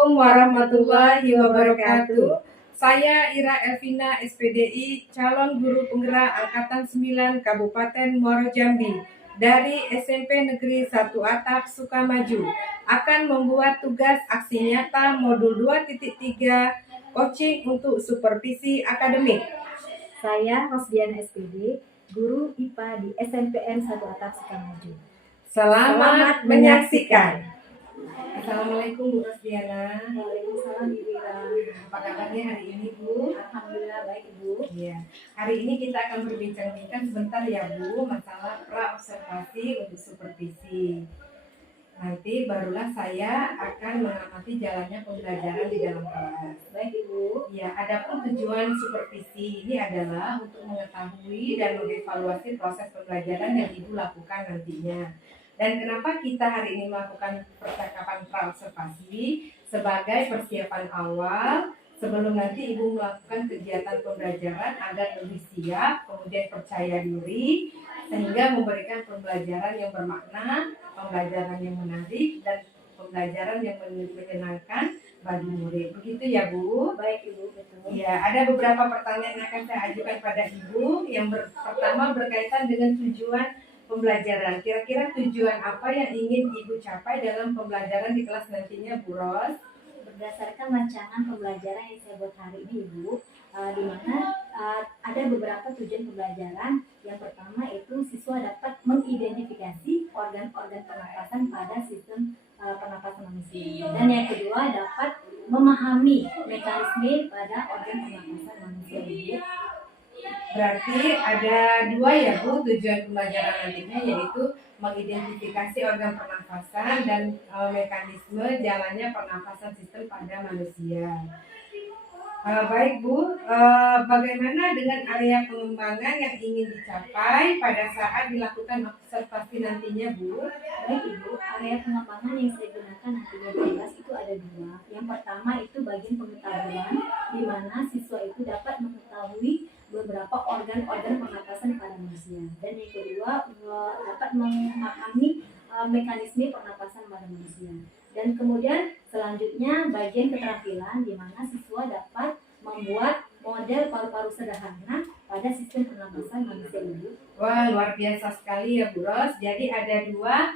Assalamualaikum warahmatullahi wabarakatuh. Saya Ira Elvina SPDI, calon guru penggerak Angkatan 9 Kabupaten Muaro Jambi dari SMP Negeri 1 Atap Sukamaju akan membuat tugas aksi nyata modul 2.3 coaching untuk supervisi akademik. Saya Rosdiana SPD, guru IPA di SMPN 1 Atap Sukamaju. Selamat menyaksikan. Assalamualaikum Bu Rosdiana. Waalaikumsalam Ibu Ira. Apa kabarnya hari ini Bu? Alhamdulillah baik Ibu. Iya. Hari ini kita akan berbincang-bincang sebentar ya Bu, masalah pra-observasi untuk supervisi. Nanti barulah saya akan mengamati jalannya pembelajaran di dalam kelas. Baik Ibu. Ya, adapun tujuan supervisi ini adalah untuk mengetahui dan mengevaluasi proses pembelajaran yang Ibu lakukan nantinya. Dan kenapa kita hari ini melakukan percakapan pra-observasi sebagai persiapan awal sebelum nanti Ibu melakukan kegiatan pembelajaran agar lebih siap, kemudian percaya diri, sehingga memberikan pembelajaran yang bermakna, pembelajaran yang menarik, dan pembelajaran yang menyenangkan bagi murid. Begitu ya Bu? Baik Ibu, betul. Ya, ada beberapa pertanyaan yang akan saya ajukan pada Ibu. Yang pertama berkaitan dengan tujuan pembelajaran. Kira-kira tujuan apa yang ingin Ibu capai dalam pembelajaran di kelas nantinya Bu Ros? Berdasarkan rancangan pembelajaran yang saya buat hari ini Ibu, di mana ada beberapa tujuan pembelajaran. Yang pertama itu siswa dapat mengidentifikasi organ-organ pernapasan pada sistem pernapasan manusia. Dan yang kedua dapat memahami mekanisme pada organ pernapasan manusia Ibu. Berarti ada dua ya Bu tujuan pembelajaran nantinya, yaitu mengidentifikasi organ pernafasan dan mekanisme jalannya pernafasan sistem pada manusia. Baik Bu, bagaimana dengan area pengembangan yang ingin dicapai pada saat dilakukan observasi nantinya Bu? Baik Ibu, area pengembangan yang saya gunakan nantinya di kelas itu ada dua. Yang pertama itu bagian pengetahuan, di mana siswa itu dapat mengetahui beberapa organ-organ pernapasan pada manusia. Dan yang kedua dapat memahami mekanisme pernapasan pada manusia. Dan kemudian selanjutnya bagian keterampilan, di mana siswa dapat membuat model paru-paru sederhana pada sistem pernapasan manusia Ibu. Wah, luar biasa sekali ya Bu Ros. Jadi ada dua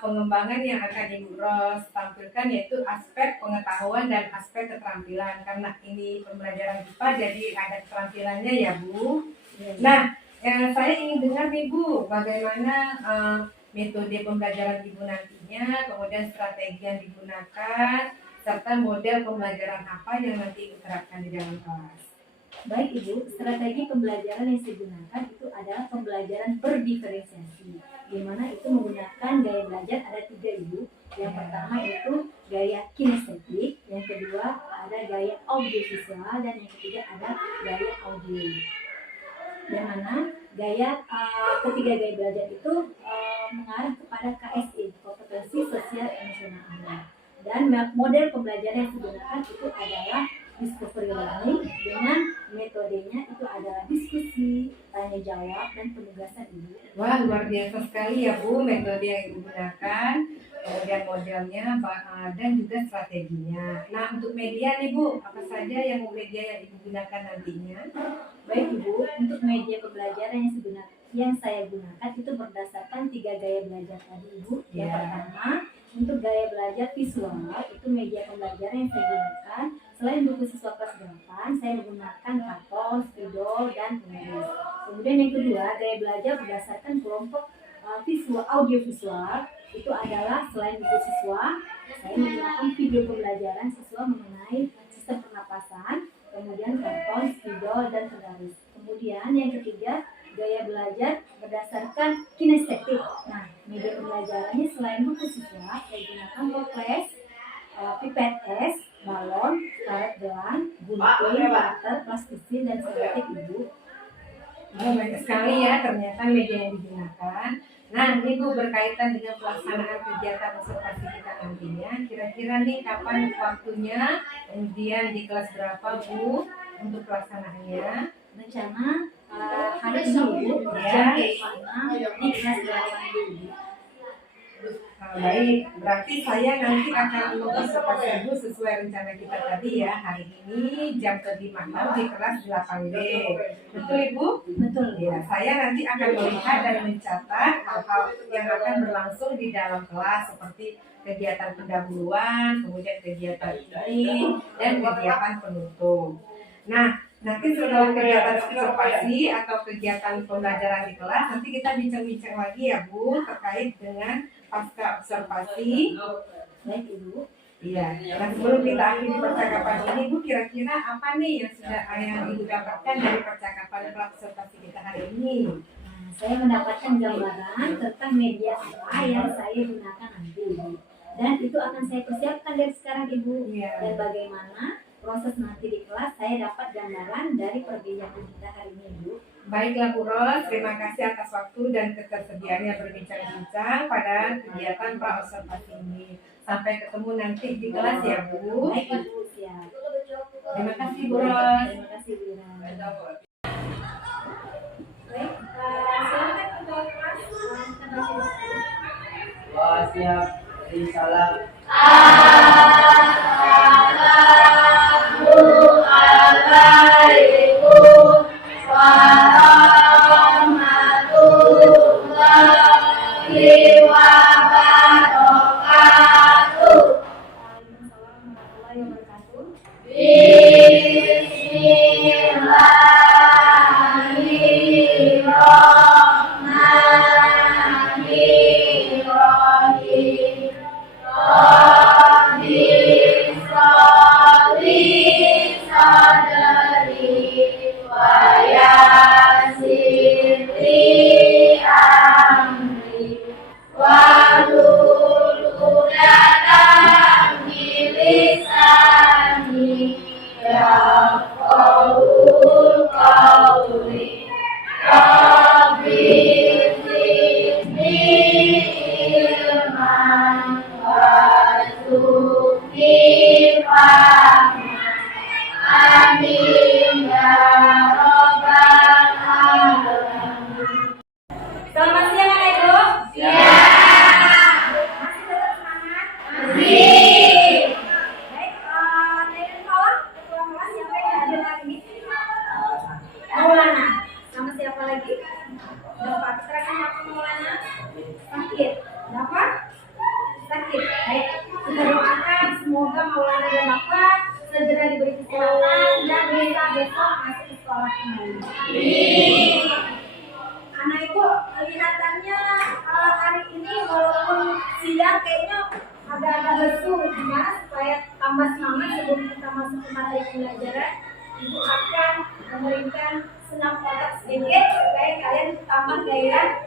pengembangan yang akan Ibu Ros tampilkan, yaitu aspek pengetahuan dan aspek keterampilan. Karena ini pembelajaran IPA, jadi ada keterampilannya ya Bu. Nah, saya ingin dengar nih Bu, bagaimana metode pembelajaran Ibu nantinya, kemudian strategi yang digunakan, serta model pembelajaran apa yang nanti Ibu terapkan di dalam kelas. Baik Ibu, strategi pembelajaran yang saya gunakan itu adalah pembelajaran berdiferensiasi, di mana itu menggunakan gaya belajar ada 3 Ibu. Yang pertama itu gaya kinestetik, yang kedua ada gaya audiovisual, dan yang ketiga ada gaya audio. Yang mana ketiga gaya belajar itu mengarah kepada KSE, kompetensi sosial emosional anak. Dan model pembelajaran yang digunakan itu adalah discovery learning, dengan metodenya itu adalah diskusi, tanya jawab, dan penugasan Ibu. Wah, luar biasa sekali ya Bu metode yang Ibu gunakan, kemudian modelnya dan juga strateginya. Nah, untuk media nih Bu, apa saja media yang Ibu gunakan nantinya? Baik Ibu, untuk media pembelajaran yang saya gunakan itu berdasarkan 3 gaya belajar tadi Ibu. Yang pertama, untuk gaya belajar visual, itu media pembelajaran yang saya gunakan. Selain buku siswa kelas 8, saya menggunakan karton, spidol, dan penulis. Kemudian yang kedua, gaya belajar berdasarkan kelompok audiovisual, itu adalah selain buku siswa, saya menggunakan video pembelajaran siswa mengenai sistem pernapasan, kemudian karton, spidol, dan penulis. Kemudian yang ketiga, gaya belajar berdasarkan kinestetik. Nah, media pembelajarannya selain buku siswa, saya gunakan toples, pipet es, balon, karet gelang, gunting, cutter, plastisin, dan sebatik Ibu. Banyak sekali ya ternyata media yang digunakan. Nah, ini Bu berkaitan dengan pelaksanaan kegiatan observasi kita nantinya. Kira-kira nih kapan waktunya, kemudian di kelas berapa Bu untuk pelaksanaannya? Rencana hari ini Bu, jam 5 di kelas 8 Ibu. Baik, berarti saya nanti akan mengobservasi Ibu sesuai rencana kita tadi ya. Hari ini jam ke-5 di kelas 8B. Betul Ibu? Betul. Ya, saya nanti akan melihat dan mencatat hal-hal yang akan berlangsung di dalam kelas seperti kegiatan pendahuluan, kemudian kegiatan ini, dan kegiatan penutup. Nah, nanti setelah kegiatan observasi atau kegiatan pembelajaran di kelas, nanti kita bincang-bincang lagi ya Bu terkait dengan pasca observasi. Baik Ibu. Iya. Nah, sebelum kita akhiri percakapan ini, Bu, kira-kira apa nih yang Ibu dapatkan dari percakapan observasi kita hari ini? Nah, saya mendapatkan gambaran tentang media apa yang saya gunakan nanti, dan itu akan saya persiapkan dari sekarang Ibu. Iya. Dan bagaimana proses nanti di kelas, saya dapat gambaran dari perbincangan kita hari ini Ibu. Baiklah Bu Ros, terima kasih atas waktu dan ketersediaannya berbincang-bincang pada kegiatan pra-observasi ini. Sampai ketemu nanti di kelas ya Bu. Baik Ibu, siap. Terima kasih Bu Ros. Terima kasih Bu Ira. Baik, silakan ketua kelas. Kita baca di sini. Wah, siap. Salam. Assalamualaikum warahmatullahi wabarakatuh. Waalaikumsalam warahmatullahi wabarakatuh. Bismillahirrahmanirrahim. Rabbi sholli sadri wa yassir li amri wahlul 'uqdatam min lisani yafqahul qawli. Rabbi zidni ilman warzuqni fahman. Amin ya rabbal alamin. Selamat siang anak Ibu. Siap. Masih tetap semangat? Masih. Baik, dengan kawan ketua kelas siapa yang hadir hari ini? Maulana. Sama siapa lagi? Dapat. Silakan Bapak Maulana. Sakit. Dapat? Sakit. Baik. Kita doakan semoga Maulana dan Bapak segera diberi kesehatan dan bisa besok masuk ke sekolah kembali. Anak Ibu, kelihatannya hari ini walaupun siang kayaknya agak-agak lesu, gimana supaya tambah semangat sebelum kita masuk ke materi pembelajaran. Ibu akan memberikan senam otak sedikit supaya kalian tambah gairah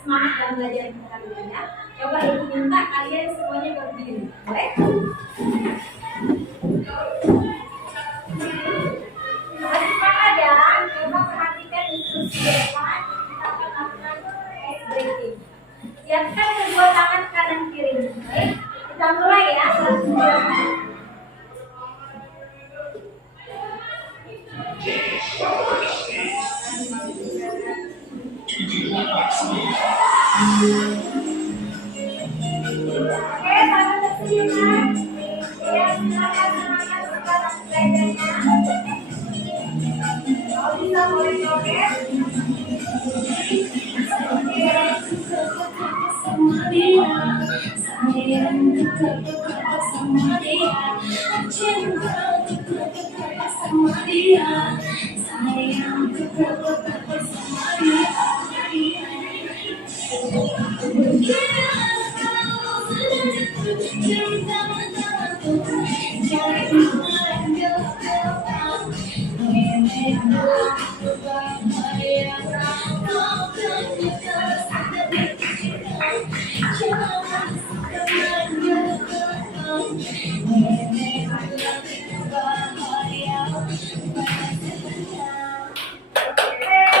semangat dalam belajar kita kali ini ya. Coba Ibu minta kalian semuanya berdiri, boleh? Masih semangat ya, coba perhatikan instruksi depan. Kita akan lakukan ice breathing. Siapkan kedua tangan kanan kiri. Baik, kita mulai ya. 1, 2, 3. Oke, tangan tersenyuman. Ya, silakan semangat sekarang belajarnya. Kalau bisa boleh joget.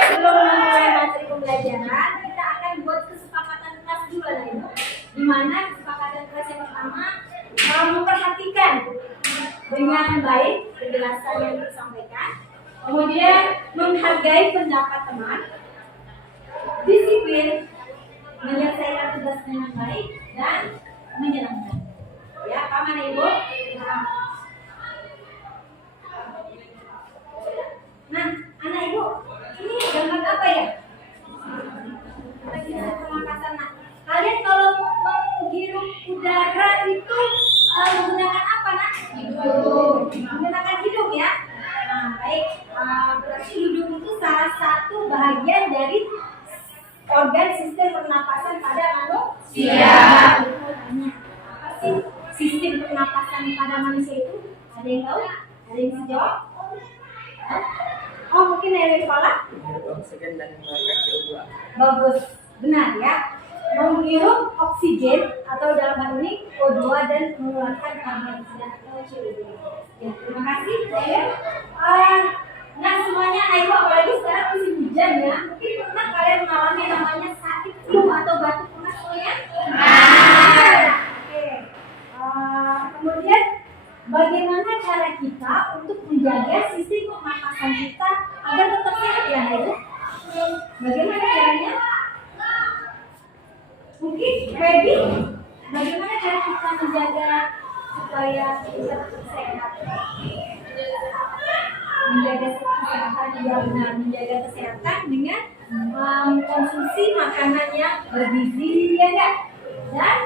Sebelum memulai materi pembelajaran, kita akan buat kesepakatan kelas dulu anak Ibu. Di mana kesepakatan kelas yang pertama memperhatikan dengan baik penjelasan yang disampaikan, kemudian menghargai pendapat teman, disiplin, menyelesaikan tugas dengan baik, dan menyenangkan. Ya, paham Ibu? Nah, anak Ibu, ini gambar apa ya? Pernapasan. Nah, kalian kalau menghirup udara itu menggunakan apa, Nak? Hidung. Menggunakan hidung ya. Nah, baik. Berarti hidung itu salah satu bagian dari organ sistem pernapasan pada manusia. Apa sih sistem pernapasan pada manusia itu? Ada yang tahu? Ada yang bisa jawab? Oh, mungkin dari kepala? Oksigen dan mengeluarkan CO2. Bagus, benar ya. Menghirup oksigen atau dalam hal ini O2 dan mengeluarkan karbon dioksida atau CO2. Ya, terima kasih. Nah, semuanya ayo apalagi sekarang musim hujan ya. Mungkin pernah kalian mengalami namanya sakit flu atau batuk, pernah semuanya? Oke. Kemudian bagaimana cara kita untuk menjaga sistem pernapasan kita agar tetap sehat ya, Ibu? Bagaimana caranya? Mungkin Baby, bagaimana cara kita menjaga supaya kita tetap sehat? Menjaga kesehatan yang benar, menjaga kesehatan dengan mengkonsumsi makanan yang bergizi ya enggak? Dan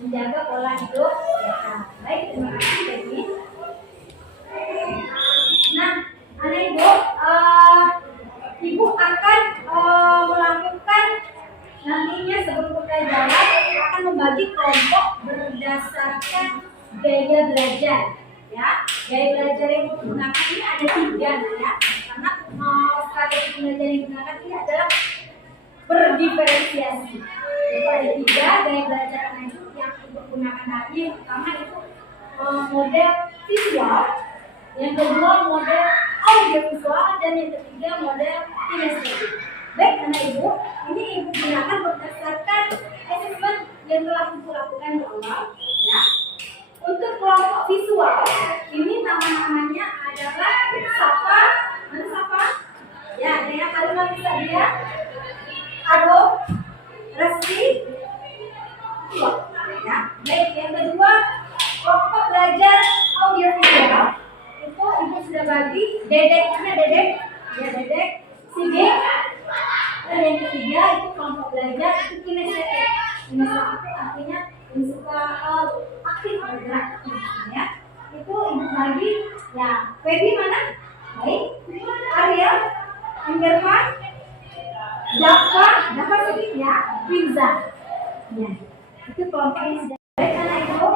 menjaga pola hidup sehat. Baik, terima kasih Baby. Nah, anak Ibu, Ibu akan melakukan nantinya sebelum pembelajaran akan membagi kelompok berdasarkan gaya belajar. Ya, gaya belajar yang digunakan ini ada 3 ya, karena strategi belajar yang digunakan ini adalah berdiferensiasi. Jadi ada 3 gaya belajar yang digunakan hari. Yang pertama itu model visual, yang kedua model audiovisual, dan yang ketiga model kinestetik. Baik anak Ibu, ini Ibu gunakan berdasarkan asesmen yang telah Ibu lakukan di awal ya. Untuk kelompok visual, ini nama-namanya adalah Safa. Mana Safa? Ya, ada yang kalimat bisa dia. Ado, Resti, ya. Baik, yang kedua kelompok belajar audiovisual itu Ibu sudah bagi Dedek, mana Dedek? Ya Dedek, Sige. Dan yang ketiga itu kelompok belajar itu kinestetik. Kinestetik artinya yang suka aktif bergerak ya. Itu Ibu bagi ya. Feby mana? Baik. Ariel, Enderman, Dafa sedikit ya. Pinza. Ya. Itu kelompok yang sudah. Baik anak Ibu,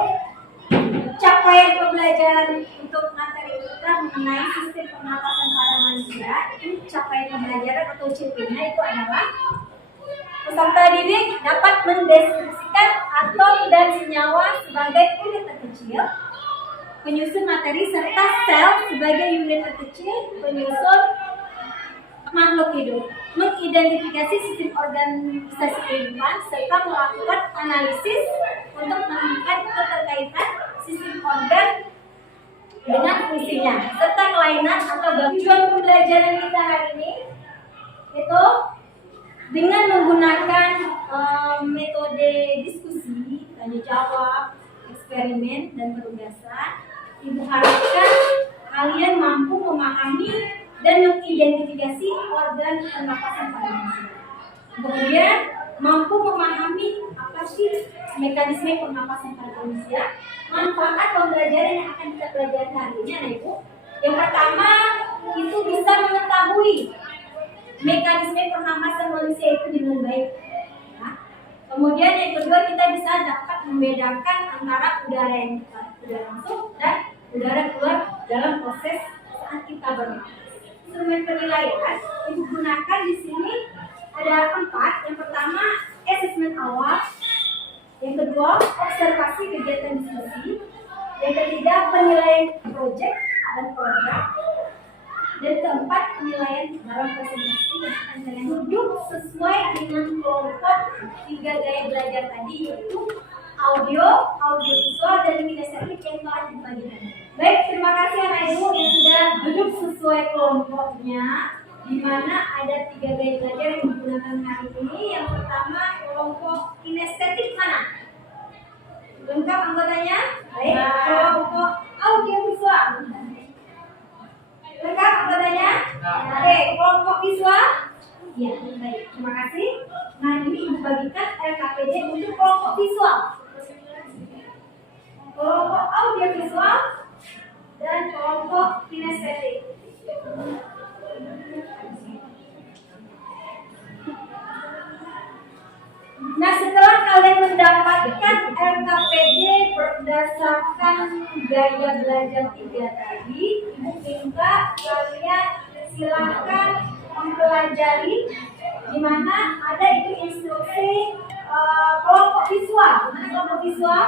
capaian pembelajaran untuk materi kita mengenai sistem pernapasan pada manusia, itu capaian pembelajaran atau CP-nya itu adalah peserta didik dapat mendeskripsikan atom dan senyawa sebagai unit terkecil, penyusun materi serta sel sebagai unit terkecil penyusun makhluk hidup, mengidentifikasi sistem organisasi kehidupan serta melakukan analisis untuk menemukan keterkaitan sistem organ dengan fungsinya serta kelainan atau tujuan pembelajaran kita hari ini itu dengan menggunakan metode diskusi, tanya jawab, eksperimen dan penugasan. Ibu harapkan kalian mampu memahami dan mengidentifikasi organ pernapasan pada manusia. Kemudian mampu memahami apa sih mekanisme pernapasan pada manusia, manfaat pembelajaran yang akan kita pelajari hari ini, anak Ibu. Yang pertama itu bisa mengetahui mekanisme pernapasan manusia itu dengan baik. Nah, kemudian yang kedua kita bisa dapat membedakan antara udara yang udara masuk dan udara keluar dalam proses saat kita bernapas. Instrumen penilaian Ibu gunakan di sini ada 4. Yang pertama asesmen awal, yang kedua observasi kegiatan diskusi, yang ketiga penilaian proyek dan program, dan keempat penilaian dalam presentasi yang akan kalian duduk sesuai dengan kelompok 3 gaya belajar tadi, yaitu audio, audiovisual, dan kinestetik yang telah dibagikan. Baik, terima kasih anak Ibu yang sudah duduk sesuai kelompoknya, di mana ada 3 gaya belajar yang digunakan hari ini. Yang pertama kelompok kinestetik mana? Lengkap anggotanya? Baik, kelompok audiovisual. Lengkap anggotanya? Oke, kelompok visual? Ya, baik. Terima kasih. Nah, ini Ibu bagikan LKPD untuk kelompok visual. Kelompok audiovisual dan kelompok kinestetik. Nah, setelah kalian mendapatkan LKPD berdasarkan gaya belajar 3 tadi, Ibu minta kalian silakan mempelajari di mana ada itu instruksi kelompok visual. Mana kelompok visual?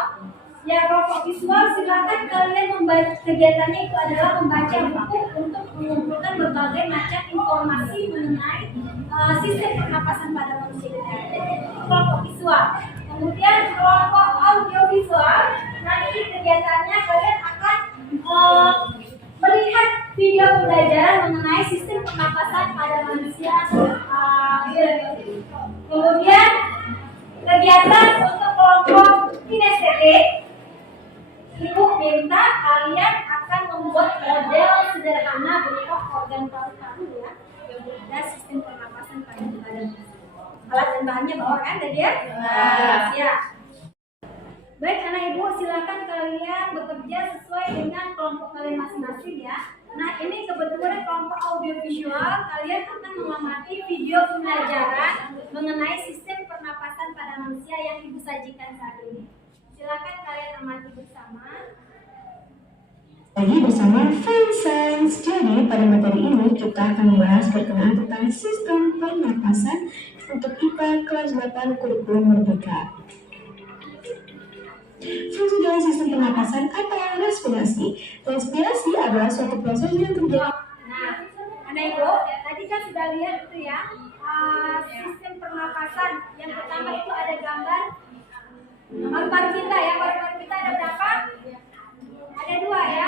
Ya, kelompok visual silakan kalian membaca, kegiatannya itu adalah membaca buku untuk mengumpulkan berbagai macam informasi mengenai sistem pernapasan pada manusia. Jadi kelompok visual. Kemudian kelompok audiovisual, nanti kegiatannya kalian akan melihat video pembelajaran mengenai sistem pernapasan pada manusia. Kemudian kegiatan untuk kelompok kinestetik, Ibu minta kalian akan membuat model sederhana berupa organ paru-paru ya, yang ada sistem pernapasan pada manusia. Alat dan bahannya bawa kan tadi ya? Ya. Baik anak ibu, silakan kalian bekerja sesuai dengan kelompok kalian masing-masing ya. Nah ini kebetulan kelompok audiovisual, kalian akan mengamati video pembelajaran mengenai sistem pernapasan pada manusia yang ibu sajikan saat ini. Silakan kalian amati bersama. Lagi bersama Science. Jadi pada materi ini kita akan membahas berkenaan tentang sistem pernapasan untuk IPA kelas 8 kurikulum Merdeka. Fungsi dari sistem pernapasan adalah respirasi. Respirasi adalah suatu proses yang terjadi. Nah, anak ibu, tadi kan sudah lihat itu ya, sistem pernapasan. Yang pertama itu ada gambar paru-paru kita ya. Paru-paru kita ada berapa? Ada 2 ya,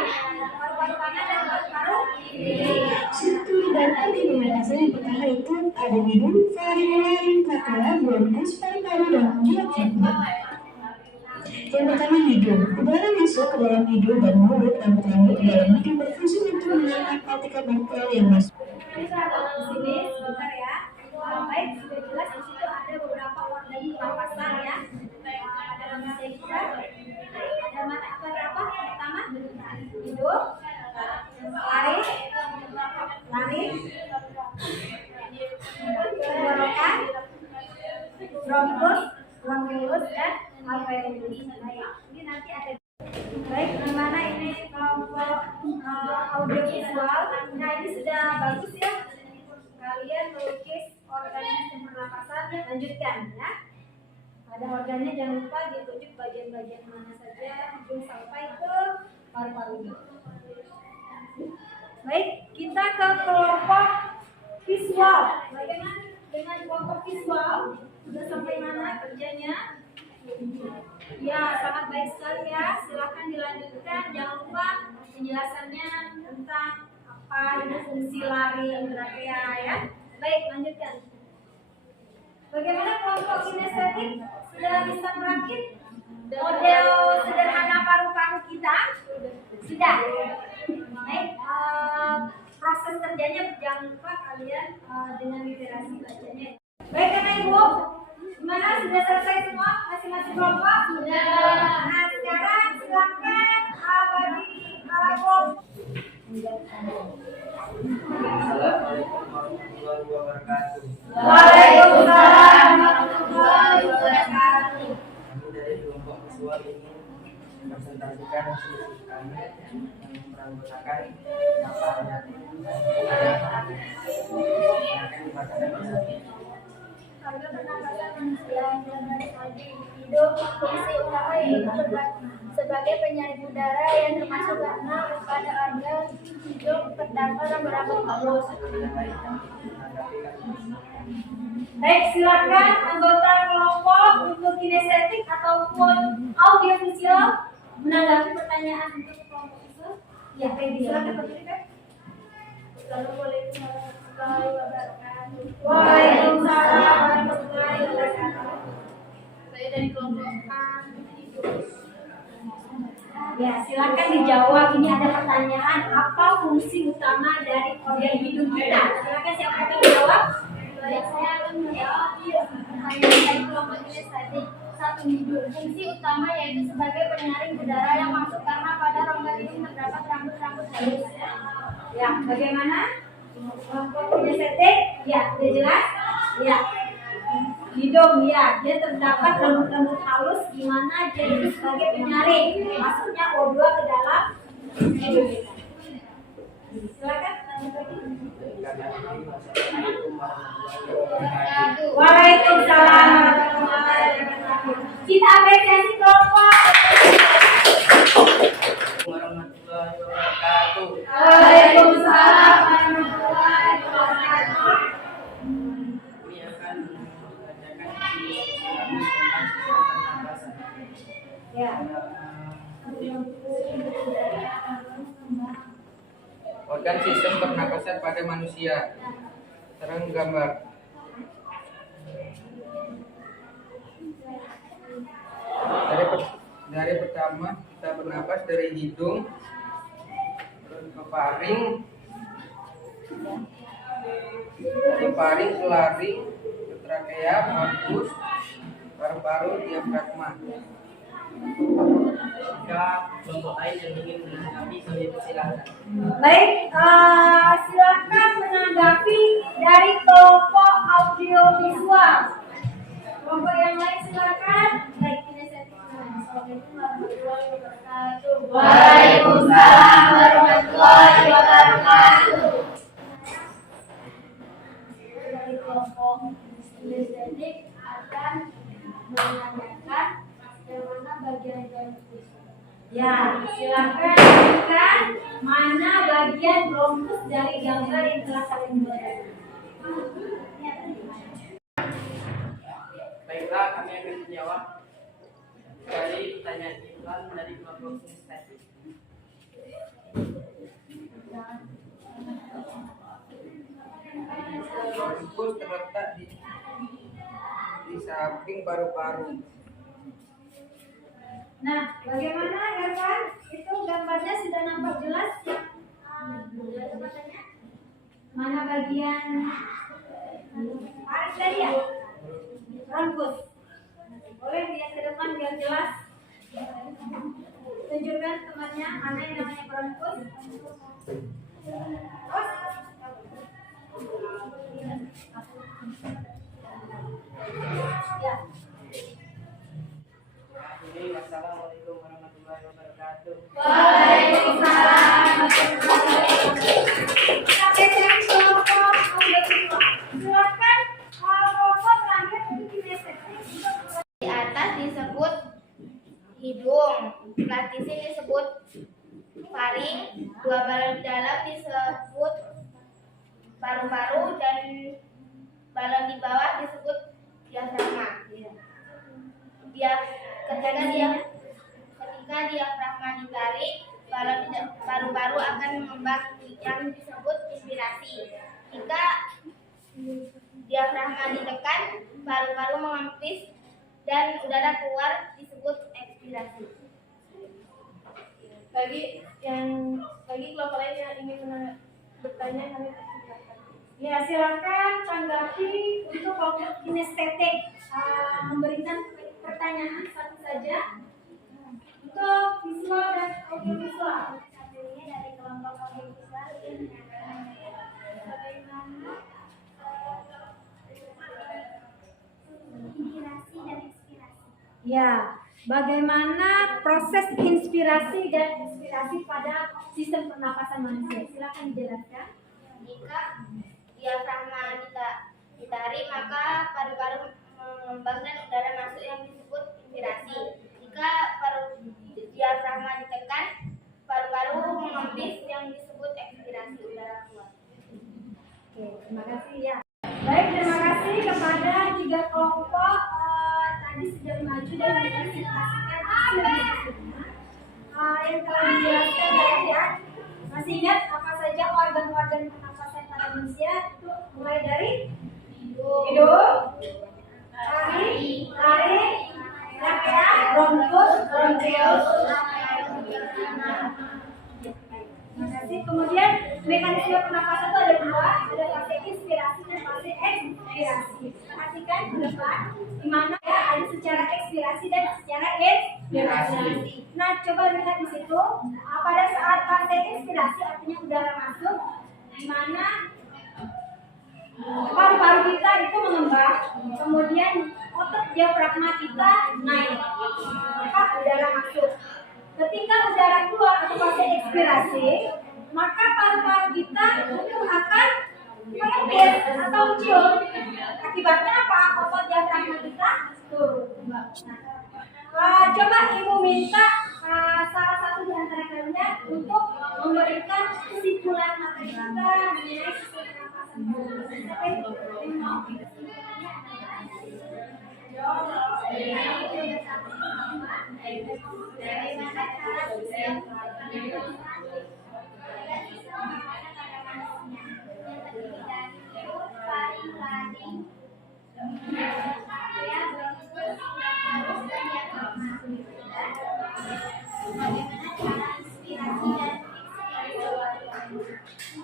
paru-paru kanan dan paru-paru kiri. Struktur dan arti pernapasan yang pertama itu ada hidung, faringe, trachea, bronkus, paru-paru, dan diafragma. Yang pertama hidung. Udara masuk ke dalam hidung dan mulut dan rambut ke dalam hidung berfungsi untuk mengangkat partikel bakteri yang masuk. Di sini sebentar ya. Baik, sudah jelas di situ ada beberapa organ pernapasan ya. Ada manusia kita. Ada mata apa berapa? Pertama hidung, laring, tenggorokan, bronkus, dan alveolus. Ini nanti ada. Baik, bagaimana ini kelompok audiovisual? Nah ini sudah bagus ya. Kalian melukis organ sistem pernapasan. Lanjutkan ya. Ada organnya, jangan lupa ditunjuk bagian-bagian mana saja hingga sampai ke paru-paru. Baik, kita ke kelompok visual. Bagaimana dengan kelompok visual? Sudah sampai mana kerjanya? Ya, sangat baik sekali ya. Silakan dilanjutkan. Jangan lupa penjelasannya tentang apa itu fungsi laring, trachea ya. Baik, lanjutkan. Bagaimana kelompok kinestetik? Sudah bisa merakit model sederhana paru-paru kita? Sudah. Baik, proses kerjanya jangan lupa kalian dengan literasi bacanya. Baik, Bapak Ibu, gimana? Sudah selesai semua masing-masing kelompok? Sudah. Nah, sekarang silakan bagi kelompok. Assalamualaikum warahmatullahi wabarakatuh. Waalaikumsalam warahmatullahi wabarakatuh. Kami dari kelompok visual ini mempresentasikan solusi kami yang beranggotakan mapanya yang akan dibacakan bersama. Karena pernapasan manusia dalam hidup, fungsi utama yaitu sebagai penyaring udara yang termasuk karena pada organ hidup terdapat beberapa halus. Baik, silakan anggota kelompok untuk kinestetik ataupun audiovisual menanggapi pertanyaan untuk kelompok itu. Ya, silakan berikan. Assalamualaikum warahmatullahi wabarakatuh. Waalaikumsalam warahmatullahi wabarakatuh. Saya dari kelompok A. Ya, silakan dijawab. Ini ada pertanyaan, apa fungsi utama dari organ hidung kita? Silakan siapa yang akan menjawab? Saya akan menjawab pertanyaan dari kelompok kinestetik. Satu, hidung. Fungsi utama yaitu sebagai penyaring udara yang masuk karena pada rongga hidung terdapat rambut-rambut halus. Ya, bagaimana? Kelompok kinestetik? Ya, sudah jelas? Ya. Hidung, ya, dia terdapat rambut-rambut halus di mana dia itu sebagai penyaring masuknya O2 ke dalam hidung kita. Silakan. Waalaikumsalam warahmatullahi wabarakatuh. Kita apresiasi kelompok. Warahmatullahi wabarakatuh. Waalaikumsalam warahmatullahi wabarakatuh. Ini akan membacakan tentang pernapasan. Ya. Organ sistem pernapasan pada manusia. Terang gambar. Dari pertama kita bernapas dari hidung, terus ke paring, dari paring ke laring, ke trakea, bronkus, paru-paru, diafragma. Jika kelompok lain yang ingin menanggapi, kami persilahkan. Baik, silakan menanggapi dari kelompok audiovisual. Kelompok yang lain silakan. Baik, kinestetik. Assalamualaikum warahmatullahi wabarakatuh. Waalaikumsalam warahmatullahi wabarakatuh. Dari kelompok kinestetik akan menanyakan bagaimana bagian bronkus. Ya, silakan tunjukkan mana bagian bronkus dari gambar yang telah kalian buat. Baiklah, kami akan menjawab dari pertanyaan iklan dari kelompok kinestetik. Bronkus terletak di samping paru-paru. Nah, bagaimana ya kan? Itu gambarnya sudah nampak jelas ya? Mana bagian paris tadi ya? Bronkus. Boleh lihat ke depan biar jelas. Tunjukkan temannya mana yang namanya bronkus. Oh. Ya. Wassalamualaikum warahmatullahi wabarakatuh. Waalaikumsalam. Silakan kelompok terakhir untuk kinestetik. Di atas disebut hidung, sebelah sini disebut faring, dua balon di dalam disebut paru-paru, dan balon di bawah disebut diafragma. Ketika diafragma ditarik, balon paru-paru akan mengembang yang disebut inspirasi. Jika diafragma ditekan, paru-paru mengempis dan udara keluar disebut ekspirasi. Bagi kelompok lain yang ingin bertanya, kami persilakan. Ya, silakan tanggapi untuk kelompok kinestetik. Memberikan pertanyaan satu saja untuk visual dan audiovisual. Satunya dari kelompok audiovisual ini bagaimana inspirasi dan ekspirasi. Ya, bagaimana proses inspirasi dan ekspirasi pada sistem pernapasan manusia? Silakan dijelaskan. Jika diafragma ditarik, maka paru-paru mengembang dan udara masuk yang disebut inspirasi. Jika diafragma ditekan, paru-paru mengempis yang disebut ekspirasi, udara keluar. Oke, terima kasih ya. Baik, terima kasih kepada tiga kelompok tadi sudah maju dan mempresentasikan yang telah dijelaskan tadi ya. Masih ingat apa saja organ-organ pernapasan pada manusia? Itu mulai dari hidung, laring, trakea, bronkus, bronkiolus, Terima kasih. Kemudian mekanisme pernapasan itu ada dua, ada fase inspirasi dan fase ekspirasi. Perhatikan ke depan, di mana ya ada secara ekspirasi dan secara inspirasi. Nah, coba lihat di situ. Pada saat fase inspirasi artinya udara masuk, di mana paru-paru kita itu mengembang, kemudian otot diafragma kita naik, maka udara masuk. Ketika udara keluar atau fase ekspirasi, maka paru-paru kita itu akan melempit atau ciut. Akibatnya apa? Otot diafragma kita turun. Coba ibu minta salah satu di antara kalian untuk memberikan kesimpulan materi kita mengenai sistem pernapasan.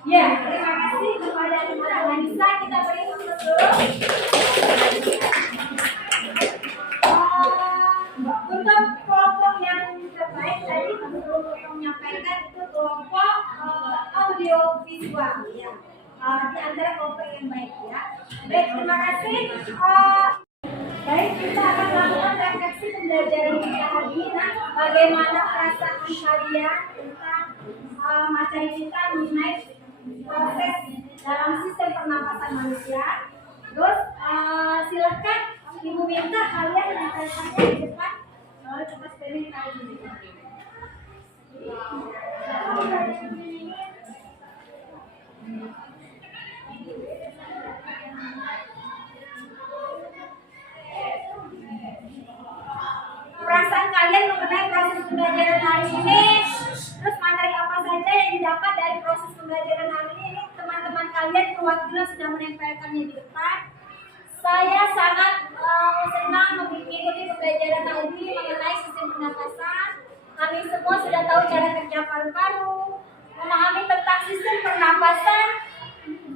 Ya, terima kasih kepada teman-teman. Bisa kita beri tepuk tangan. Untuk kelompok yang terbaik tadi sebelum menyampaikan itu kelompok audio visual ya. Di antara kelompok yang baik ya. Baik, terima kasih. Baik, kita akan melakukan refleksi pembelajaran kita hari ini. Nah, bagaimana perasaan kalian tentang materi kita mengenai proses dalam sistem pernapasan manusia. Terus silakan ibu minta kalian menyampaikannya di depan. Soalnya cepat sekali kali ini. Perasaan kalian mengenai proses pembelajaran hari ini, terus materi apa saja yang didapat dari proses pembelajaran hari ini, teman-teman kalian perwakilan sudah menempelkannya di depan. Saya sangat senang mengikuti pembelajaran hari ini mengenai sistem pernapasan. Kami semua sudah tahu cara kerja paru-paru, memahami tentang sistem pernapasan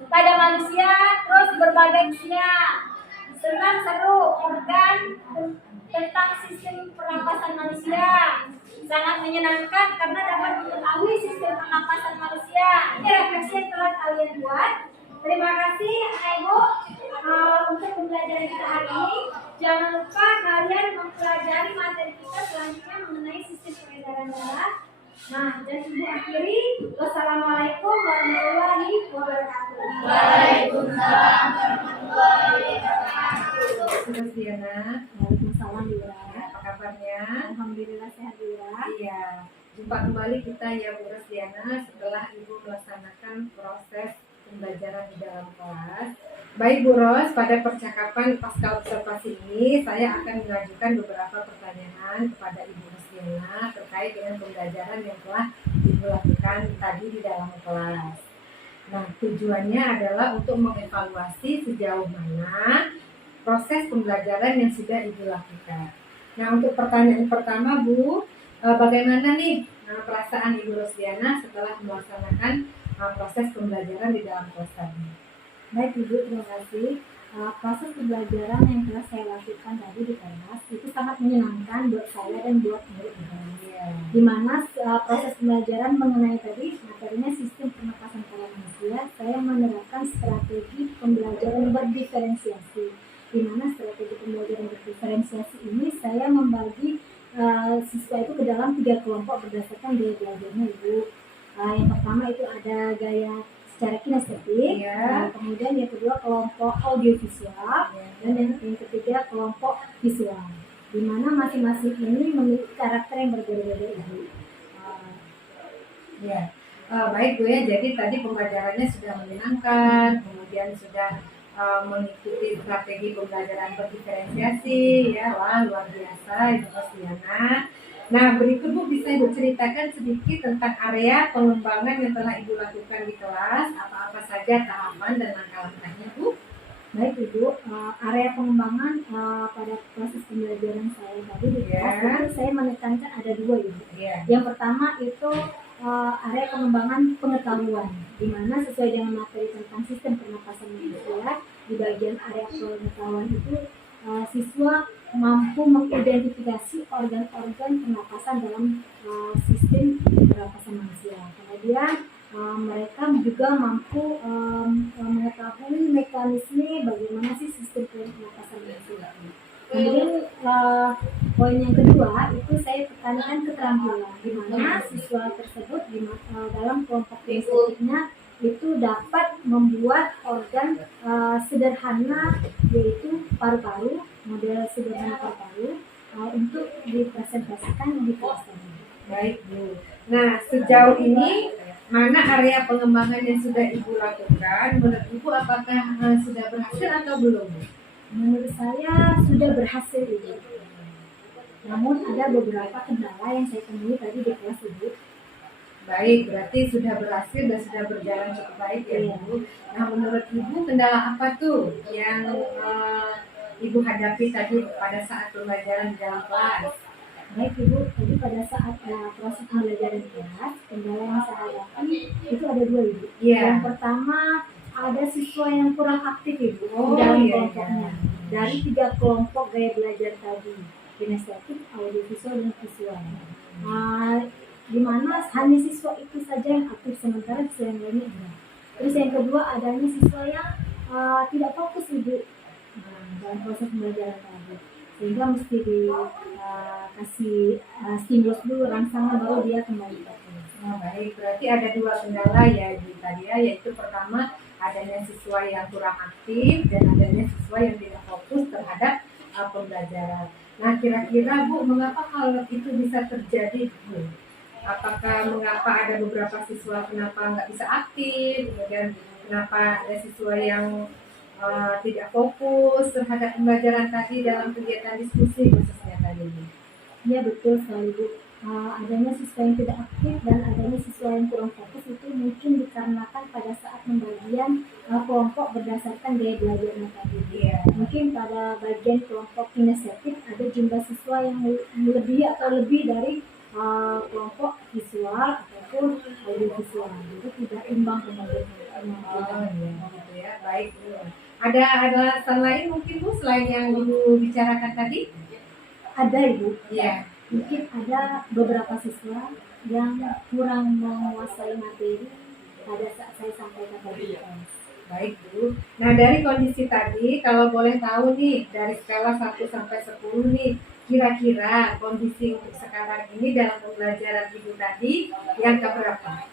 pada manusia, terus berbagai usia. Senang, seru, organ tentang sistem pernapasan manusia. Sangat menyenangkan karena dapat mengetahui sistem pernapasan manusia. Ini refleksi yang telah kalian buat. Terima kasih Ibu untuk pembelajaran kita hari ini. Jangan lupa kalian mempelajari materi kita selanjutnya mengenai sistem peredaran darah. Nah, dan ibu akhiri. Wassalamualaikum warahmatullahi wabarakatuh. Waalaikumsalam warahmatullahi wabarakatuh. Terus Diana, Waalaikumsalam Dira. apa kabarnya? Alhamdulillah sehat Dira. Iya, jumpa kembali kita ya Bu Rosdiana setelah Ibu melaksanakan proses pembelajaran di dalam kelas. Baik Bu Ros, pada percakapan pasca observasi ini saya akan mengajukan beberapa pertanyaan kepada Ibu Rosdiana terkait dengan pembelajaran yang telah Ibu lakukan tadi di dalam kelas. Nah, tujuannya adalah untuk mengevaluasi sejauh mana proses pembelajaran yang sudah Ibu lakukan. Nah, untuk pertanyaan pertama Bu, bagaimana nih perasaan Ibu Rosdiana setelah melaksanakan proses pembelajaran di dalam kelas tadi? Baik Ibu, terima kasih. Proses pembelajaran yang telah saya lakukan tadi di kelas itu sangat menyenangkan buat saya dan buat murid-murid. Di mana proses pembelajaran mengenai tadi materinya sistem pernapasan pada manusia, saya menerapkan strategi pembelajaran berdiferensiasi. Di mana strategi pembelajaran berdiferensiasi ini saya membagi siswa itu ke dalam 3 kelompok berdasarkan gaya belajarnya Ibu. Yang pertama itu ada gaya secara kinestetik, kemudian yang kedua kelompok audiovisual, dan yang ketiga kelompok visual. Di mana masing-masing ini memiliki karakter yang berbeda-beda Ibu. Baik Bu ya, jadi tadi pembelajarannya sudah menyenangkan, kemudian sudah mengikuti strategi pembelajaran berdiferensiasi, ya, wah luar biasa Ibu Rosdiana. Nah, berikut Bu bisa Ibu ceritakan sedikit tentang area pengembangan yang telah Ibu lakukan di kelas, apa-apa saja tahapan dan langkah-langkahnya Bu? Baik Ibu, area pengembangan pada proses pembelajaran saya tadi di kelas Ya. itu saya menekankan ada dua Ibu. Iya. Yang pertama itu area pengembangan pengetahuan, di mana sesuai dengan materi tentang sistem pernapasan manusia, di bagian area pengetahuan itu siswa mampu mengidentifikasi organ-organ pernapasan dalam sistem pernapasan manusia. Kemudian mereka juga mampu mengetahui mekanisme bagaimana sih sistem pernapasan manusia. Kemudian poin yang kedua itu saya tekankan keterampilan, di mana siswa tersebut dalam kelompok prinsipnya itu dapat membuat organ sederhana yaitu paru-paru, model sederhana paru-paru untuk dipresentasikan di kelas ini. Baik Bu. Nah, sejauh ini mana area pengembangan yang sudah Ibu lakukan? Menurut Ibu apakah sudah berhasil atau belum? Menurut saya sudah berhasil Ibu. Namun ada beberapa kendala yang saya temui tadi di kelas Ibu. Baik, berarti sudah berhasil dan sudah berjalan cukup baik ya Bu. Nah, menurut Ibu kendala apa tuh yang Ibu hadapi tadi pada saat pembelajaran di dalam kelas? Baik Ibu, tadi pada saat proses pembelajaran kelas, kendala yang saya hadapi itu ada dua Ibu. Iya. Yang pertama ada siswa yang kurang aktif Ibu Oh, di dalam iya, kelompoknya. Dari 3 kelompok gaya belajar tadi, kinestetik, audiovisual, dan visual. Di mana hanya siswa itu saja yang aktif, sementara siswa yang lainnya enggak. Terus yang kedua adanya siswa yang tidak fokus Ibu dalam proses pembelajaran tadi, sehingga mesti dikasih stimulus dulu, rangsangan, baru dia kembali fokus. Nah, baik, berarti ada dua kendala ya Ibu tadi ya, yaitu pertama adanya siswa yang kurang aktif dan adanya siswa yang tidak fokus terhadap pembelajaran. Nah, kira-kira Bu, mengapa hal itu bisa terjadi Bu? Apakah mengapa ada beberapa siswa kenapa nggak bisa aktif, kemudian kenapa ada siswa yang tidak fokus terhadap pembelajaran tadi dalam kegiatan diskusi khususnya tadi? Ya betul sekali Bu. Adanya siswa yang tidak aktif dan adanya siswa yang kurang fokus itu mungkin dikarenakan pada saat pembagian kelompok berdasarkan gaya belajarnya tadi. Iya. Mungkin pada bagian kelompok kinestetik ada jumlah siswa yang lebih dari kelompok visual ataupun audiovisual. Jadi tidak imbang pembagian. Oh iya, gitu ya. Baik Bu. Ada alasan lain mungkin Bu selain yang Ibu bicarakan tadi? Ada Ibu. Iya. Mungkin ada beberapa siswa yang kurang menguasai materi pada saat saya sampaikan tadi. Baik Bu. Nah, dari kondisi tadi kalau boleh tahu nih dari skala 1 sampai 10 nih, kira-kira kondisi untuk sekarang ini dalam pembelajaran Ibu tadi yang keberapa?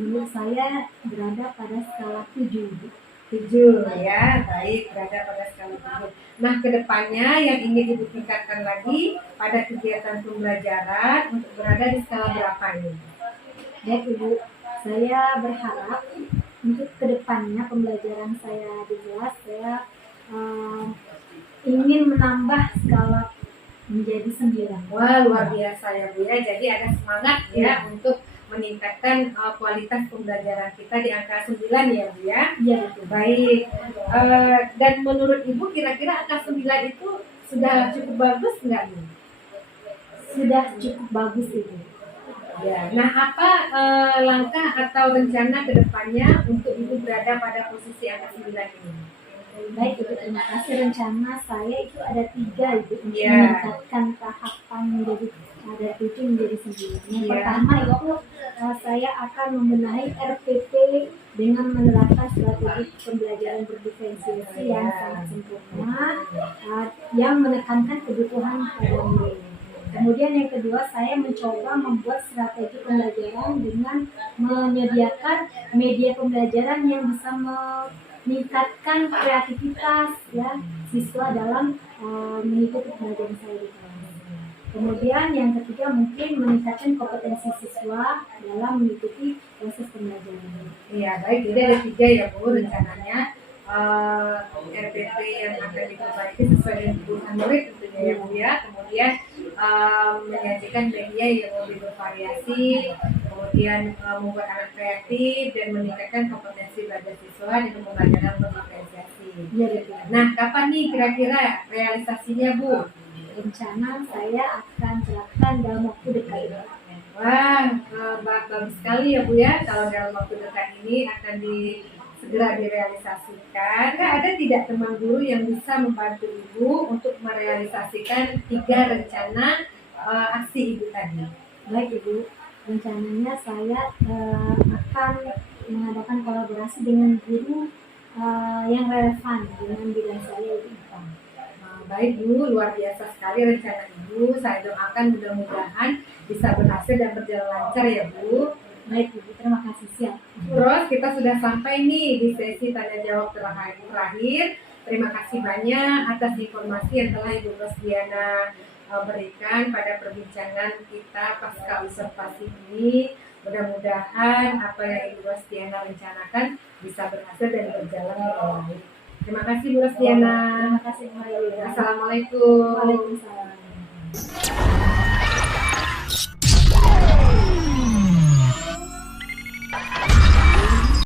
Menurut saya berada pada skala 7. 7 ya, baik, berada pada skala 7. Nah, kedepannya yang ingin Ibu tingkatkan lagi pada kegiatan pembelajaran untuk berada di skala berapa ini? Baik Ibu, saya berharap untuk kedepannya pembelajaran saya di kelas, saya ingin menambah skala menjadi 9. Wah, luar biasa ya Bu ya. Jadi ada semangat ya untuk meningkatkan kualitas pembelajaran kita di angka 9 ya Bu ya. Iya betul. Baik. Dan menurut Ibu kira-kira angka 9 itu sudah cukup bagus nggak Bu? Sudah cukup bagus Ibu. Ya. Nah, apa langkah atau rencana ke depannya untuk Ibu berada pada posisi angka 9 ini? Baik Ibu, terima kasih. Rencana saya itu ada 3 Ibu untuk Iya. meningkatkan tahapan menjadi ada 7 menjadi 9. Yang Iya. pertama itu saya akan membenahi RPP dengan menerapkan strategi pembelajaran berdiferensiasi yang sangat sempurna, yang menekankan kebutuhan pada murid. Kemudian yang kedua, saya mencoba membuat strategi pembelajaran dengan menyediakan media pembelajaran yang bisa meningkatkan kreativitas ya siswa dalam mengikuti pembelajaran saya di kelas. Kemudian yang ketiga mungkin meningkatkan kompetensi siswa dalam mengikuti proses pembelajaran. Iya, baik. Jadi ada 3 ya Bu rencananya. RPP yang akan diperbaiki sesuai dengan kebutuhan murid tentunya ya Bu ya. Kemudian menyajikan media yang lebih bervariasi, kemudian membuat anak kreatif dan meningkatkan kompetensi belajar siswa dengan pembelajaran berdiferensiasi. Iya, betul. Nah, kapan nih kira-kira realisasinya, Bu? Rencana saya akan terapkan dalam waktu dekat ini. Wah, bagus sekali ya Bu ya. Kalau dalam waktu dekat ini akan segera direalisasikan. Nah, ada tidak teman guru yang bisa membantu Ibu untuk merealisasikan 3 rencana aksi Ibu tadi? Baik Ibu, rencananya saya akan mengadakan kolaborasi dengan guru yang relevan dengan bidang saya yaitu IPA. Baik Bu, luar biasa sekali rencana Ibu. Saya doakan mudah-mudahan bisa berhasil dan berjalan lancar ya Bu. Baik Ibu, terima kasih. Siap. Terus kita sudah sampai nih di sesi tanya jawab terakhir. Terima kasih banyak atas informasi yang telah Ibu Rosdiana berikan pada perbincangan kita pasca observasi ini. Mudah-mudahan apa yang Ibu Rosdiana rencanakan bisa berhasil dan berjalan dengan baik. Terima kasih Bu Rosdiana. Terima kasih. Assalamualaikum. Waalaikumsalam.